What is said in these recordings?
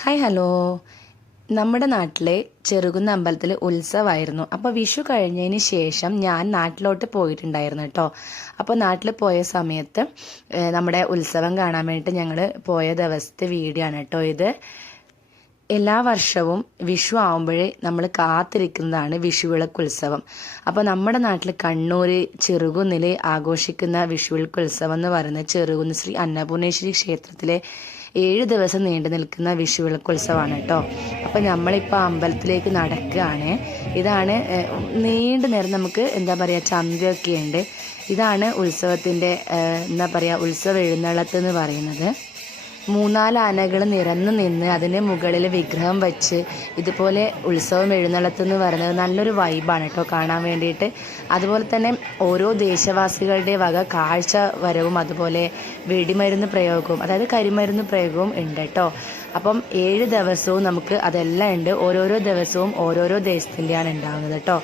Hi hello. നമ്മുടെ നാട്ടിലെ ചെറുകുന്ന അമ്പലത്തിൽ ഉത്സവമായിരുന്നു. അപ്പോൾ വിഷു കഴിഞ്ഞതിന് ശേഷം ഞാൻ നാട്ടിലോട്ട് പോയിട്ടുണ്ടായിരുന്നു കേട്ടോ. അപ്പോൾ നാട്ടിൽ പോയ സമയത്ത് നമ്മുടെ ഉത്സവം കാണാൻ വേണ്ടിയിട്ട് ഞങ്ങൾ പോയ ദിവസത്തെ വീഡിയോ ആണ് കേട്ടോ ഇത്. എല്ലാ വർഷവും വിഷു ആവുമ്പോഴേ നമ്മൾ കാത്തിരിക്കുന്നതാണ് വിഷുവിളക്കുത്സവം. അപ്പോൾ നമ്മുടെ നാട്ടിൽ കണ്ണൂർ ചെറുകുന്നിൽ ആഘോഷിക്കുന്ന വിഷുവിളക്കുത്സവം എന്ന് പറയുന്നത് ചെറുകുന്ന് ശ്രീ അന്നപൂർണേശ്വരി ക്ഷേത്രത്തിലെ 7 ദിവസം നീണ്ടു നിൽക്കുന്ന വിഷുവിളക്കുത്സവമാണ് കേട്ടോ. അപ്പോൾ നമ്മളിപ്പോൾ അമ്പലത്തിലേക്ക് നടക്കുകയാണ്. ഇതാണ് നീണ്ടു നേരം നമുക്ക് എന്താ പറയുക ചന്തയൊക്കെ ഉണ്ട്. ഇതാണ് ഉത്സവത്തിൻ്റെ എന്താ പറയുക ഉത്സവ എഴുന്നള്ളത്ത് എന്ന് പറയുന്നത്. 3-4 ആനകൾ നിരന്നു നിന്ന് അതിന് മുകളിൽ വിഗ്രഹം വെച്ച് ഇതുപോലെ ഉത്സവം എഴുന്നള്ളത്തെന്ന് പറയുന്നത് നല്ലൊരു വൈബാണ് കേട്ടോ കാണാൻ വേണ്ടിയിട്ട്. അതുപോലെ തന്നെ ഓരോ ദേശവാസികളുടെ വക കാഴ്ച വരവും അതുപോലെ വെടിമരുന്ന് പ്രയോഗവും അതായത് കരിമരുന്ന് പ്രയോഗവും ഉണ്ട് കേട്ടോ. അപ്പം 7 ദിവസവും നമുക്ക് അതെല്ലാം ഉണ്ട്. ഓരോരോ ദിവസവും ഓരോരോ ദേശത്തിൻ്റെയാണ് ഉണ്ടാകുന്നത് കേട്ടോ.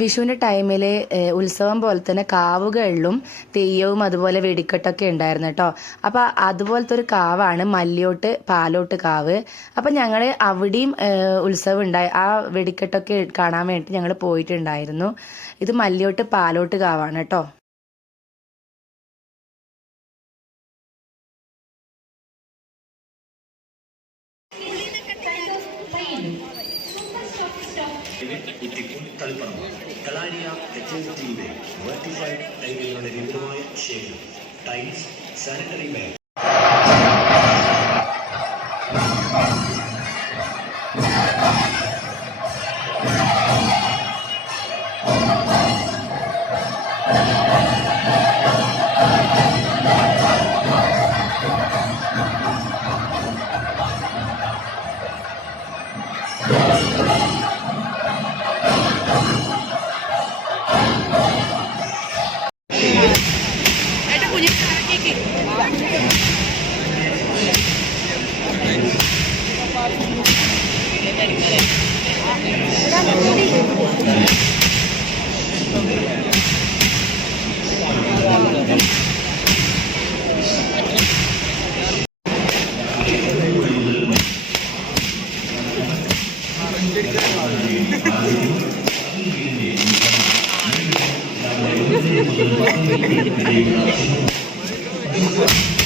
വിഷുവിൻ്റെ ടൈമിൽ ഉത്സവം പോലെ തന്നെ കാവുകളിലും തെയ്യവും അതുപോലെ വെടിക്കെട്ടൊക്കെ ഉണ്ടായിരുന്നു കേട്ടോ. അപ്പോൾ അതുപോലത്തെ ഒരു കാവാണ് മല്ലിയോട്ട് പാലോട്ട് കാവ്. അപ്പം ഞങ്ങൾ അവിടെയും ഉത്സവം ഉണ്ടായി. ആ വെടിക്കെട്ടൊക്കെ കാണാൻ വേണ്ടിയിട്ട് ഞങ്ങൾ പോയിട്ടുണ്ടായിരുന്നു. ഇത് മല്ലിയോട്ട് പാലോട്ട് കാവാണ് കേട്ടോ. തളിപ്പറമ്പ് കലാരിയ എച്ച് വെർട്ടിഫൈഡ് ടൈലുകളുടെ വിപുലമായ ശേഖരം, tiles, sanitary ware. Thank you.